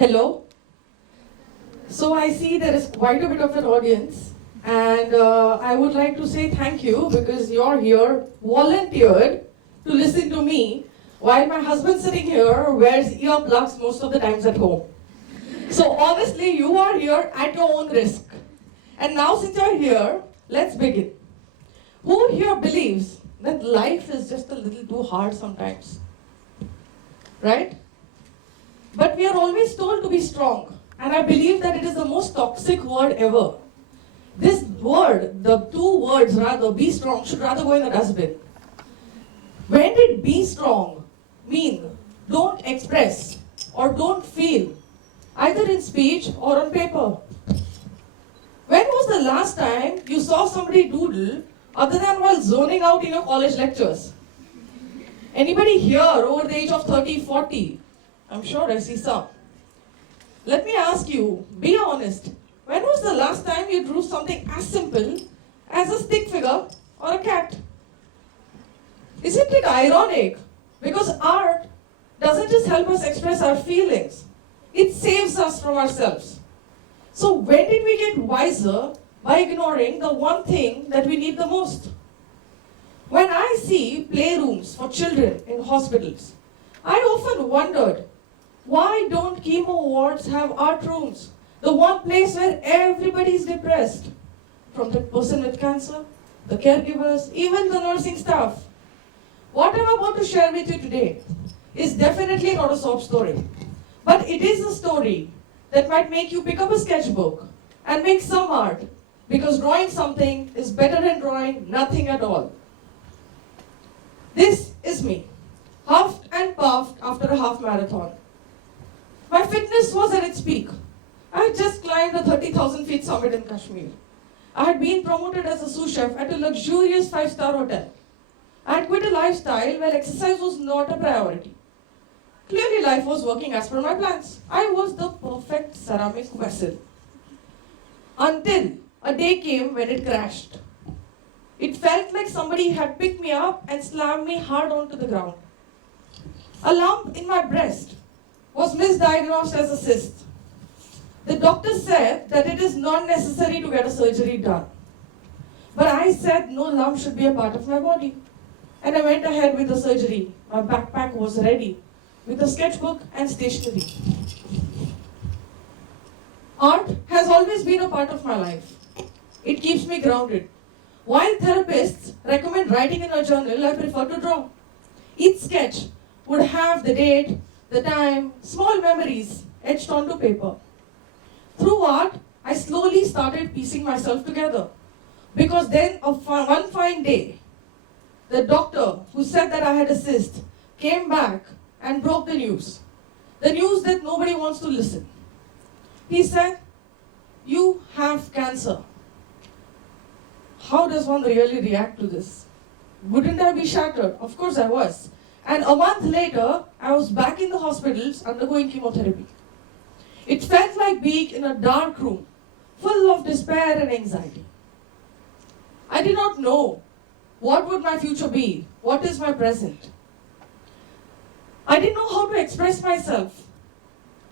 Hello. So I see there is quite a bit of an audience, and I would like to say thank you because you're here, volunteered to listen to me, while my husband sitting here wears earplugs most of the times at home. So honestly, you are here at your own risk. And now since you're here, let's begin. Who here believes that life is just a little too hard sometimes? Right? But we are always told to be strong. And I believe that it is the most toxic word ever. This word, the two words rather, be strong, should rather go in the dustbin. When did be strong mean don't express or don't feel, either in speech or on paper? When was the last time you saw somebody doodle other than while zoning out in your college lectures? Anybody here over the age of 30, 40? I'm sure I see some. Let me ask you, be honest. When was the last time you drew something as simple as a stick figure or a cat? Isn't it ironic? Because art doesn't just help us express our feelings, it saves us from ourselves. So when did we get wiser by ignoring the one thing that we need the most? When I see playrooms for children in hospitals, I often wondered, why don't chemo wards have art rooms? The one place where everybody is depressed. From the person with cancer, the caregivers, even the nursing staff. What I'm about to share with you today is definitely not a sob story. But it is a story that might make you pick up a sketchbook and make some art. Because drawing something is better than drawing nothing at all. This is me, huffed and puffed after a half marathon. My fitness was at its peak. I had just climbed a 30,000 feet summit in Kashmir. I had been promoted as a sous chef at a luxurious 5-star hotel. I had quit a lifestyle where exercise was not a priority. Clearly life was working as per my plans. I was the perfect ceramic vessel. Until a day came when it crashed. It felt like somebody had picked me up and slammed me hard onto the ground. A lump in my breast was misdiagnosed as a cyst. The doctor said that it is not necessary to get a surgery done. But I said no lump should be a part of my body. And I went ahead with the surgery. My backpack was ready with a sketchbook and stationery. Art has always been a part of my life. It keeps me grounded. While therapists recommend writing in a journal, I prefer to draw. Each sketch would have the date, the time, small memories etched onto paper. Through art, I slowly started piecing myself together. Because then, one fine day, the doctor who said that I had a cyst came back and broke the news. The news that nobody wants to listen. He said, "You have cancer." How does one really react to this? Wouldn't I be shattered? Of course I was. And a month later, I was back in the hospitals undergoing chemotherapy. It felt like being in a dark room, full of despair and anxiety. I did not know what would my future be, what is my present. I didn't know how to express myself.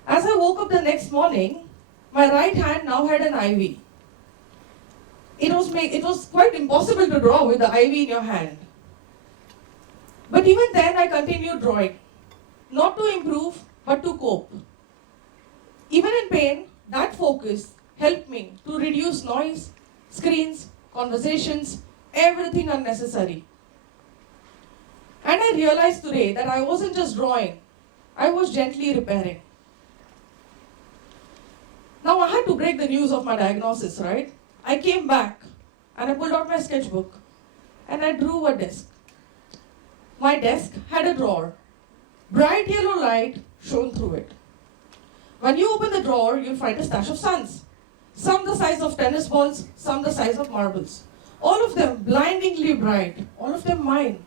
As I woke up the next morning, my right hand now had an IV. It was quite impossible to draw with the IV in your hand. But even then I continued drawing, not to improve, but to cope. Even in pain, that focus helped me to reduce noise, screens, conversations, everything unnecessary. And I realized today that I wasn't just drawing, I was gently repairing. Now I had to break the news of my diagnosis, right? I came back and I pulled out my sketchbook and I drew a desk. My desk had a drawer. Bright yellow light shone through it. When you open the drawer, you'll find a stash of suns. Some the size of tennis balls, some the size of marbles. All of them blindingly bright, all of them mine.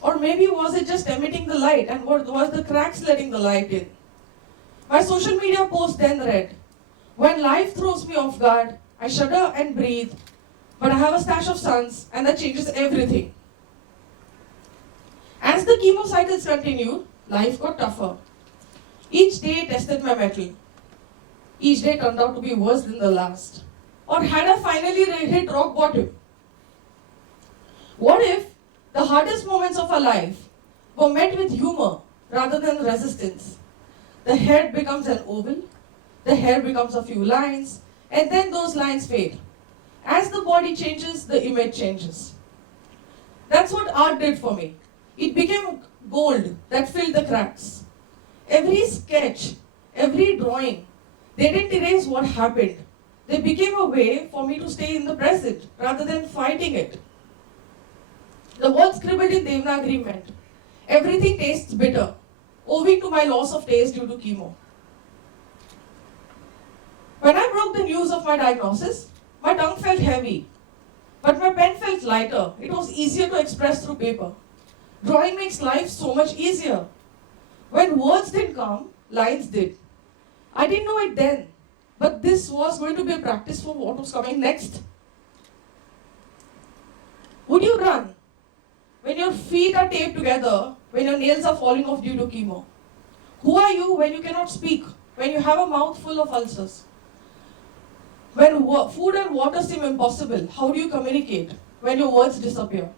Or maybe was it just emitting the light and was the cracks letting the light in? My social media post then read, "When life throws me off guard, I shudder and breathe, but I have a stash of suns and that changes everything." As the chemo cycles continued, life got tougher. Each day tested my mettle. Each day turned out to be worse than the last. Or had I finally hit rock bottom? What if the hardest moments of our life were met with humor rather than resistance? The head becomes an oval, the hair becomes a few lines, and then those lines fade. As the body changes, the image changes. That's what art did for me. It became gold that filled the cracks. Every sketch, every drawing, they didn't erase what happened. They became a way for me to stay in the present rather than fighting it. The words scribbled in Devanagari meant, everything tastes bitter, owing to my loss of taste due to chemo. When I broke the news of my diagnosis, my tongue felt heavy, but my pen felt lighter. It was easier to express through paper. Drawing makes life so much easier. When words didn't come, lines did. I didn't know it then, but this was going to be a practice for what was coming next. Would you run when your feet are taped together, when your nails are falling off due to chemo? Who are you when you cannot speak, when you have a mouth full of ulcers? When food and water seem impossible, how do you communicate when your words disappear?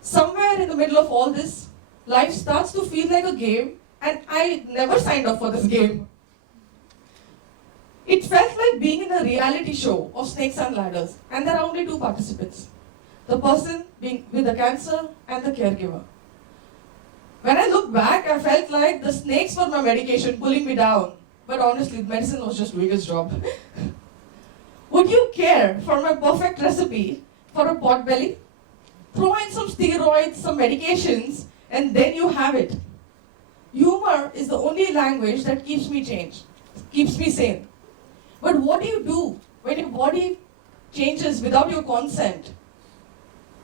Somewhere in the middle of all this, life starts to feel like a game, and I never signed up for this game. It felt like being in a reality show of snakes and ladders, and there are only two participants. The person being with the cancer and the caregiver. When I look back, I felt like the snakes were my medication pulling me down. But honestly, medicine was just doing its job. Would you care for my perfect recipe for a pot belly? Throw in some steroids, some medications, and then you have it. Humor is the only language that keeps me sane. But what do you do when your body changes without your consent?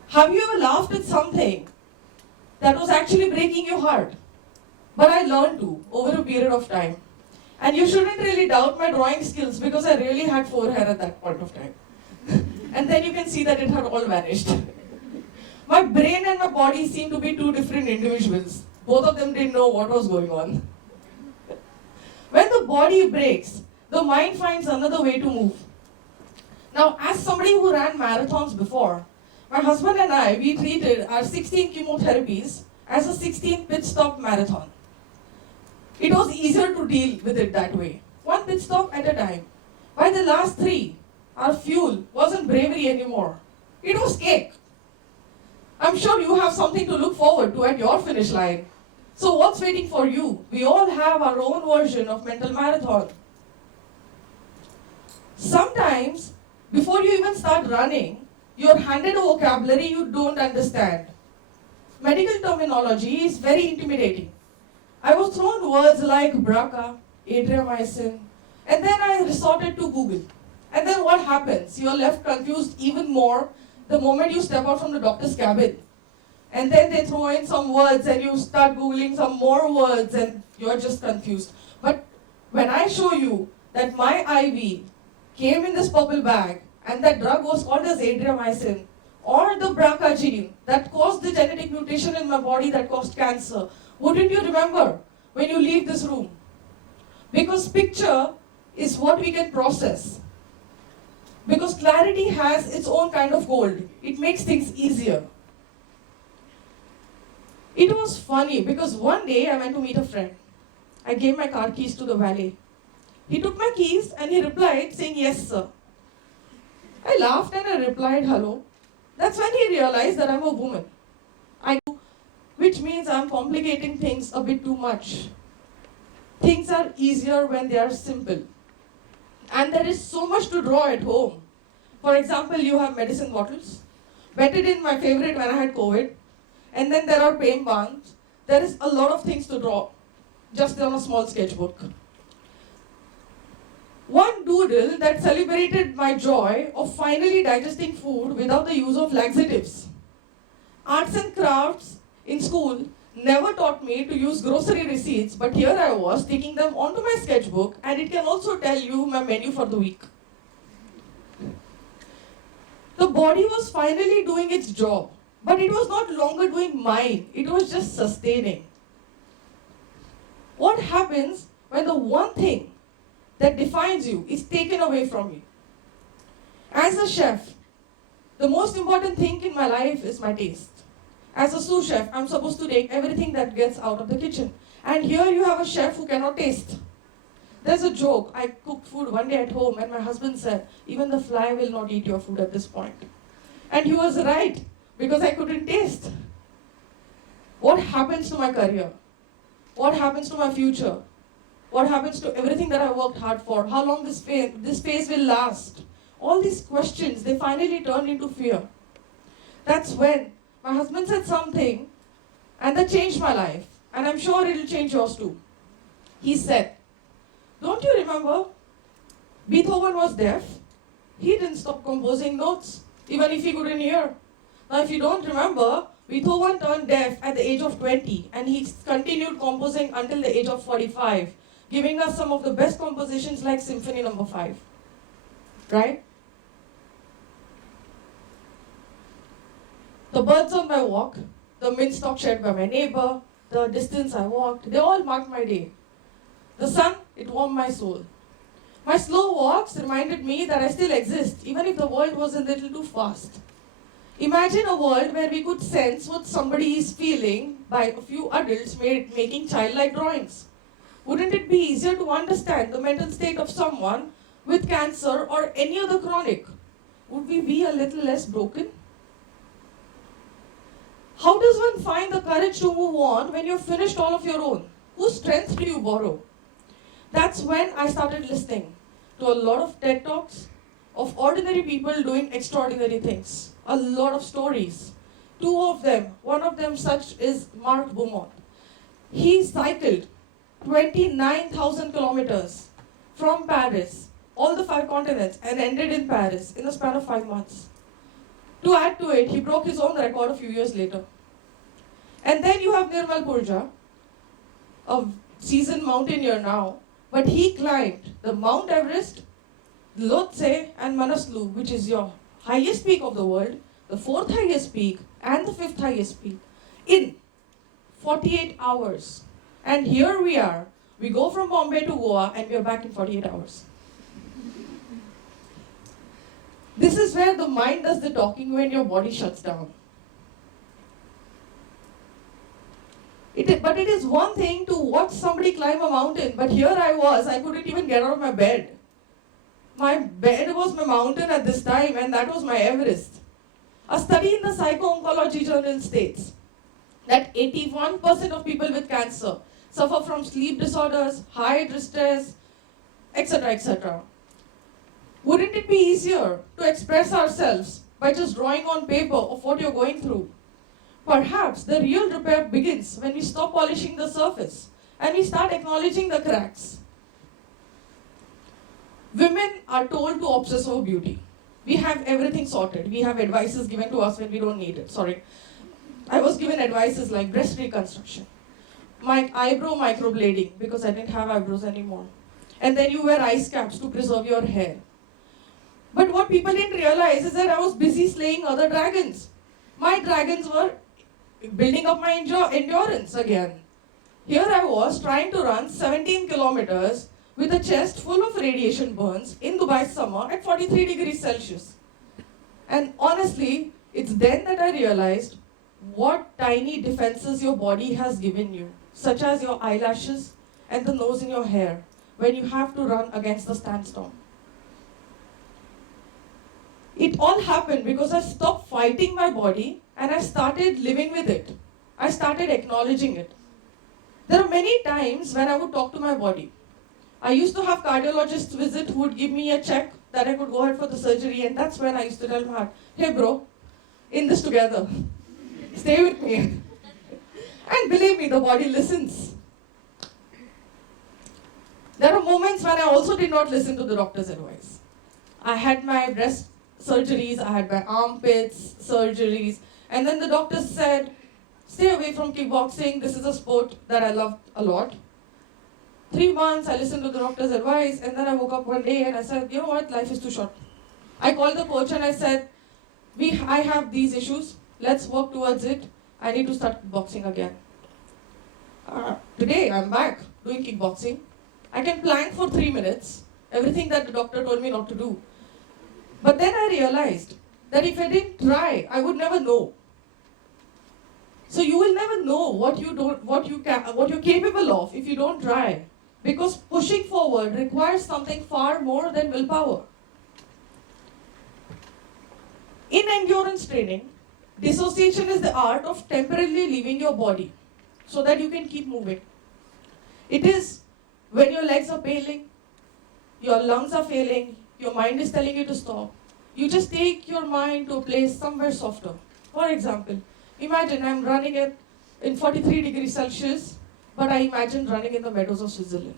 Have you ever laughed at something that was actually breaking your heart? But I learned to over a period of time. And you shouldn't really doubt my drawing skills because I really had forehair at that point of time. And then you can see that it had all vanished. My brain and my body seemed to be two different individuals. Both of them didn't know what was going on. When the body breaks, the mind finds another way to move. Now, as somebody who ran marathons before, my husband and I, we treated our 16 chemotherapies as a 16 pit stop marathon. It was easier to deal with it that way, one pit stop at a time. By the last 3, our fuel wasn't bravery anymore. It was cake. I'm sure you have something to look forward to at your finish line. So what's waiting for you? We all have our own version of mental marathon. Sometimes, before you even start running, you're handed a vocabulary you don't understand. Medical terminology is very intimidating. I was thrown words like BRCA, adriamycin, and then I resorted to Google. And then what happens? You're left confused even more the moment you step out from the doctor's cabin. And then they throw in some words and you start Googling some more words and you're just confused. But when I show you that my IV came in this purple bag and that drug was called as adriamycin, or the BRCA gene that caused the genetic mutation in my body that caused cancer, wouldn't you remember when you leave this room? Because picture is what we can process. Because clarity has its own kind of gold. It makes things easier. It was funny because one day I went to meet a friend. I gave my car keys to the valet. He took my keys and he replied saying, "Yes, sir." I laughed and I replied, "Hello." That's when he realized that I'm a woman. Which means I'm complicating things a bit too much. Things are easier when they are simple. And there is so much to draw at home. For example, you have medicine bottles. Betadine, my favorite when I had COVID. And then there are pain balms. There is a lot of things to draw, just on a small sketchbook. One doodle that celebrated my joy of finally digesting food without the use of laxatives. Arts and crafts in school never taught me to use grocery receipts, but here I was taking them onto my sketchbook, and it can also tell you my menu for the week. The body was finally doing its job, but it was not longer doing mine, it was just sustaining. What happens when the one thing that defines you is taken away from you. As a chef, the most important thing in my life is my taste. As a sous chef, I'm supposed to take everything that gets out of the kitchen. And here you have a chef who cannot taste. There's a joke. I cooked food one day at home and my husband said, even the fly will not eat your food at this point. And he was right, because I couldn't taste. What happens to my career? What happens to my future? What happens to everything that I worked hard for? How long this phase will last? All these questions, they finally turned into fear. That's when my husband said something, and that changed my life. And I'm sure it'll change yours too. He said, don't you remember? Beethoven was deaf. He didn't stop composing notes, even if he couldn't hear. Now, if you don't remember, Beethoven turned deaf at the age of 20, and he continued composing until the age of 45, giving us some of the best compositions like Symphony No. 5. Right? The birds on my walk, the mint stalk shared by my neighbor, the distance I walked, they all marked my day. The sun, it warmed my soul. My slow walks reminded me that I still exist, even if the world was a little too fast. Imagine a world where we could sense what somebody is feeling by a few adults making childlike drawings. Wouldn't it be easier to understand the mental state of someone with cancer or any other chronic? Would we be a little less broken? How does one find the courage to move on when you've finished all of your own? Whose strength do you borrow? That's when I started listening to a lot of TED Talks of ordinary people doing extraordinary things. A lot of stories. Two of them, one of them such is Mark Beaumont. He cycled 29,000 kilometers from Paris, all the 5 continents, and ended in Paris in a span of 5 months. To add to it, he broke his own record a few years later. And then you have Nirmal Purja, a seasoned mountaineer now, but he climbed the Mount Everest, Lhotse, and Manaslu, which is your highest peak of the world, the 4th highest peak, and the 5th highest peak, in 48 hours. And here we are. We go from Bombay to Goa, and we are back in 48 hours. This is where the mind does the talking when your body shuts down. But it is one thing to watch somebody climb a mountain, but here I couldn't even get out of my bed. My bed was my mountain at this time, and that was my Everest. A study in the Psycho-Oncology Journal states that 81% of people with cancer suffer from sleep disorders, high distress, etc., etc. Wouldn't it be easier to express ourselves by just drawing on paper of what you're going through? Perhaps the real repair begins when we stop polishing the surface and we start acknowledging the cracks. Women are told to obsess over beauty. We have everything sorted. We have advices given to us when we don't need it. Sorry. I was given advices like breast reconstruction, my eyebrow microblading because I didn't have eyebrows anymore. And then you wear ice caps to preserve your hair. But what people didn't realize is that I was busy slaying other dragons. My dragons were building up my endurance again. Here I was trying to run 17 kilometers with a chest full of radiation burns in Dubai summer at 43 degrees Celsius. And honestly, it's then that I realized what tiny defenses your body has given you, such as your eyelashes and the nose in your hair, when you have to run against the sandstorm. It all happened because I stopped fighting my body and I started living with it. I started acknowledging it. There are many times when I would talk to my body. I used to have cardiologists visit who would give me a check that I could go ahead for the surgery, and that's when I used to tell my heart, hey bro, in this together. Stay with me. And believe me, the body listens. There are moments when I also did not listen to the doctor's advice. I had my breast surgeries, I had my armpits surgeries, and then the doctor said, stay away from kickboxing, this is a sport that I love a lot. 3 months, I listened to the doctor's advice, and then I woke up one day and I said, you know what, life is too short. I called the coach and I said, I have these issues, let's work towards it, I need to start boxing again. Today, I'm back doing kickboxing. I can plank for 3 minutes, everything that the doctor told me not to do. But then I realized that if I didn't try, I would never know. So you will never know what you're capable of if you don't try. Because pushing forward requires something far more than willpower. In endurance training, dissociation is the art of temporarily leaving your body so that you can keep moving. It is when your legs are failing, your lungs are failing, your mind is telling you to stop. You just take your mind to a place somewhere softer. For example, imagine I'm running in 43 degrees Celsius, but I imagine running in the meadows of Switzerland.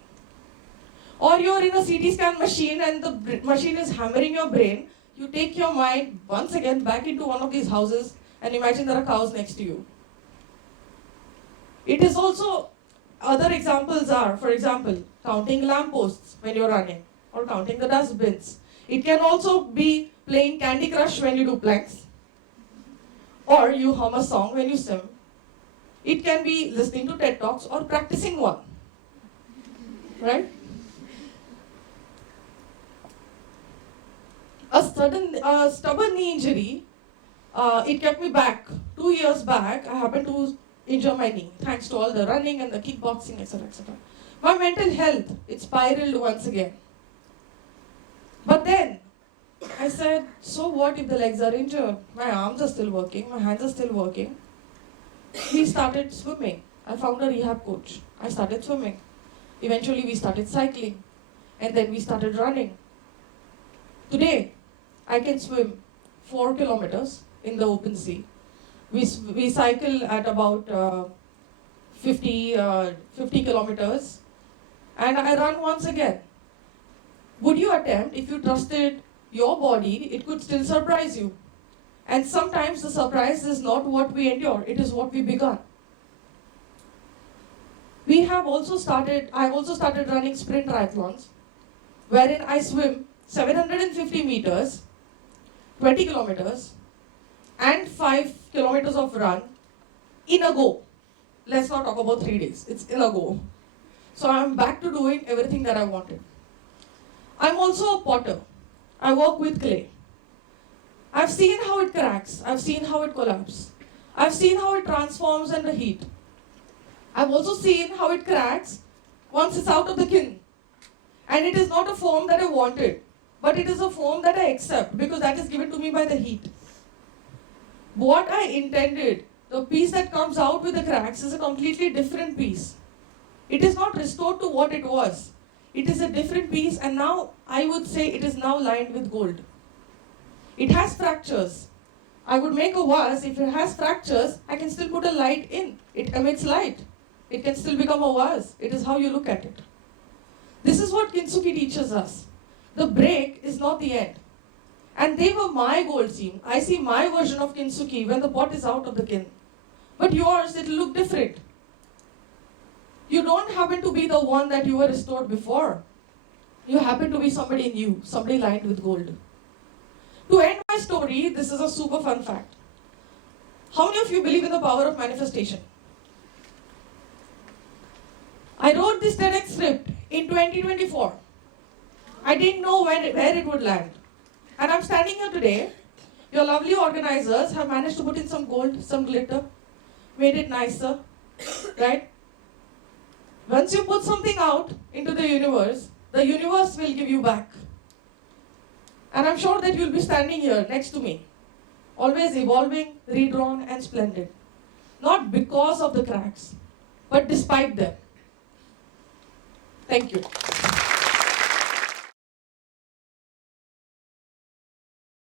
Or you're in a CT scan machine and the machine is hammering your brain. You take your mind once again back into one of these houses and imagine there are cows next to you. It is also, other examples are, for example, counting lampposts when you're running or counting the dustbins. It can also be playing Candy Crush when you do planks, or you hum a song when you swim. It can be listening to TED Talks or practicing one, right? A stubborn knee injury, it kept me back. 2 years back, I happened to injure my knee, thanks to all the running and the kickboxing, etc., etc. My mental health, it spiraled once again. But then, I said, so what if the legs are injured? My arms are still working, my hands are still working. We started swimming. I found a rehab coach. I started swimming. Eventually, we started cycling. And then we started running. Today, I can swim 4 kilometers in the open sea. We cycle at about 50 kilometers. And I run once again. Would you attempt, if you trusted your body, it could still surprise you. And sometimes the surprise is not what we endure, it is what we become. I've also started running sprint triathlons, wherein I swim 750 meters, 20 kilometers, and 5 kilometers of run in a go. Let's not talk about 3 days, it's in a go. So I'm back to doing everything that I wanted. I'm also a potter. I work with clay. I've seen how it cracks. I've seen how it collapses. I've seen how it transforms under heat. I've also seen how it cracks once it's out of the kiln. And it is not a form that I wanted, but it is a form that I accept because that is given to me by the heat. What I intended, the piece that comes out with the cracks, is a completely different piece. It is not restored to what it was. It is a different piece, and now I would say it is now lined with gold. It has fractures. I would make a vase. If it has fractures, I can still put a light in. It emits light. It can still become a vase. It is how you look at it. This is what Kintsugi teaches us. The break is not the end. And they were my gold seam. I see my version of Kintsugi when the pot is out of the kiln. But yours, it will look different. You don't happen to be the one that you were restored before. You happen to be somebody new, somebody lined with gold. To end my story, this is a super fun fact. How many of you believe in the power of manifestation? I wrote this TEDx script in 2024. I didn't know where it would land. And I'm standing here today. Your lovely organizers have managed to put in some gold, some glitter, made it nicer, right? Once you put something out into the universe will give you back. And I'm sure that you'll be standing here next to me, always evolving, redrawn, and splendid. Not because of the cracks, but despite them. Thank you.